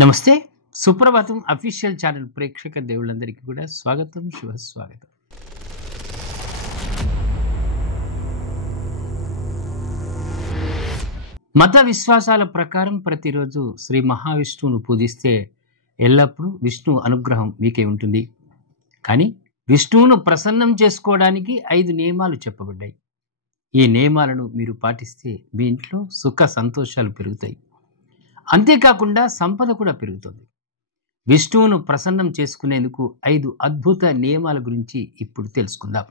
నమస్తే. సుప్రభాతం official channel ప్రేక్షక దేవుళ్ళందరికీ కూడా స్వాగతం, శుభస్వాగతం. మత విశ్వాసాల ప్రకారం ప్రతిరోజు శ్రీ మహావిష్ణువును పూజిస్తే ఎల్లప్పుడూ విష్ణు అనుగ్రహం మీకే ఉంటుంది. కానీ విష్ణువును ప్రసన్నం చేసుకోవడానికి 5 నియమాలు చెప్పబడ్డాయి. ఈ నియమాలను మీరు పాటిస్తే మీ ఇంట్లో సుఖ సంతోషాలు పెరుగుతాయి. అంతేకాకుండా సంపద కూడా పెరుగుతుంది. విష్ణువును ప్రసన్నం చేసుకునేందుకు 5 అద్భుత నియమాల గురించి ఇప్పుడు తెలుసుకుందాం.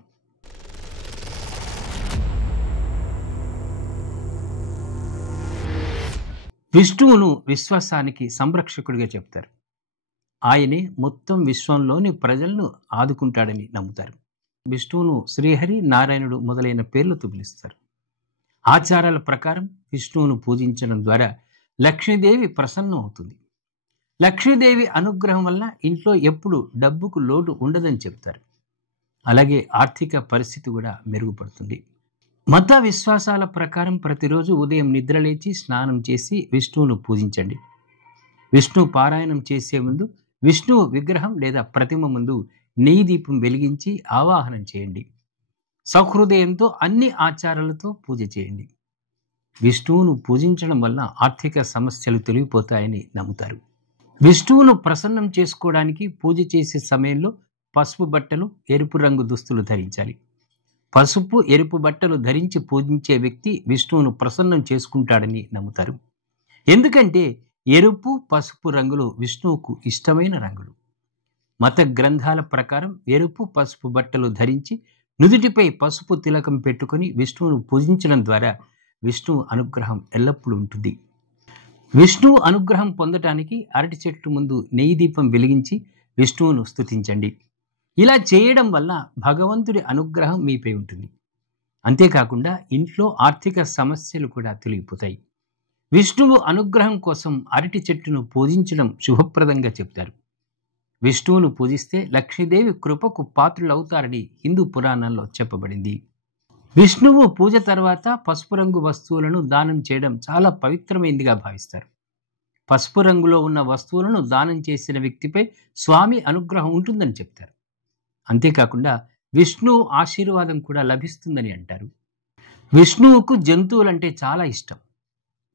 విష్ణువును విశ్వాసానికి సంరక్షకుడిగా చెప్తారు. ఆయనే మొత్తం విశ్వంలోని ప్రజలను ఆదుకుంటాడని నమ్ముతారు. విష్ణువును శ్రీహరి, నారాయణుడు మొదలైన పేర్లతో పిలుస్తారు. ఆచారాల ప్రకారం విష్ణువును పూజించడం ద్వారా లక్ష్మీదేవి ప్రసన్నం అవుతుంది. లక్ష్మీదేవి అనుగ్రహం వల్ల ఇంట్లో ఎప్పుడు డబ్బుకు లోటు ఉండదని చెప్తారు. అలాగే ఆర్థిక పరిస్థితి కూడా మెరుగుపడుతుంది. మత విశ్వాసాల ప్రకారం ప్రతిరోజు ఉదయం నిద్రలేచి స్నానం చేసి విష్ణువును పూజించండి. విష్ణు పారాయణం చేసే ముందు విష్ణువు విగ్రహం లేదా ప్రతిమ ముందు నెయ్యి దీపం వెలిగించి ఆవాహనం చేయండి. సహృదయంతో అన్ని ఆచారాలతో పూజ చేయండి. విష్ణువును పూజించడం వల్ల ఆర్థిక సమస్యలు తొలగిపోతాయని నమ్ముతారు. విష్ణువును ప్రసన్నం చేసుకోవడానికి పూజ చేసే సమయంలో పసుపు బట్టలు, ఎరుపు రంగు దుస్తులు ధరించాలి. పసుపు, ఎరుపు బట్టలు ధరించి పూజించే వ్యక్తి విష్ణువును ప్రసన్నం చేసుకుంటాడని నమ్ముతారు. ఎందుకంటే ఎరుపు, పసుపు రంగులు విష్ణువుకు ఇష్టమైన రంగులు. మత గ్రంథాల ప్రకారం ఎరుపు, పసుపు బట్టలు ధరించి నుదుటిపై పసుపు తిలకం పెట్టుకొని విష్ణువును పూజించడం ద్వారా విష్ణువు అనుగ్రహం ఎల్లప్పుడూ ఉంటుంది. విష్ణువు అనుగ్రహం పొందటానికి అరటి చెట్టు ముందు నెయ్యి దీపం వెలిగించి విష్ణువును స్తుతించండి. ఇలా చేయడం వల్ల భగవంతుడి అనుగ్రహం మీపై ఉంటుంది. అంతేకాకుండా ఇంట్లో ఆర్థిక సమస్యలు కూడా తొలగిపోతాయి. విష్ణువు అనుగ్రహం కోసం అరటి చెట్టును పూజించడం శుభప్రదంగా చెప్తారు. విష్ణువును పూజిస్తే లక్ష్మీదేవి కృపకు పాత్రులవుతారని హిందూ పురాణాల్లో చెప్పబడింది. విష్ణువు పూజ తర్వాత పసుపు రంగు వస్తువులను దానం చేయడం చాలా పవిత్రమైనదిగా భావిస్తారు. పసుపు రంగులో ఉన్న వస్తువులను దానం చేసిన వ్యక్తిపై స్వామి అనుగ్రహం ఉంటుందని చెప్తారు. అంతేకాకుండా విష్ణువు ఆశీర్వాదం కూడా లభిస్తుందని అంటారు. విష్ణువుకు జంతువులంటే చాలా ఇష్టం.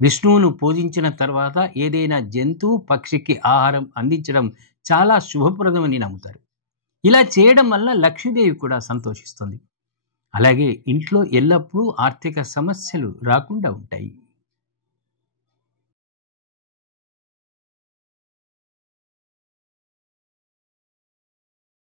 విష్ణువును పూజించిన తర్వాత ఏదైనా జంతువు, పక్షికి ఆహారం అందించడం చాలా శుభప్రదమని నమ్ముతారు. ఇలా చేయడం వల్ల లక్ష్మీదేవి కూడా సంతోషిస్తుంది. అలాగే ఇంట్లో ఎల్లప్పుడూ ఆర్థిక సమస్యలు రాకుండా ఉంటాయి.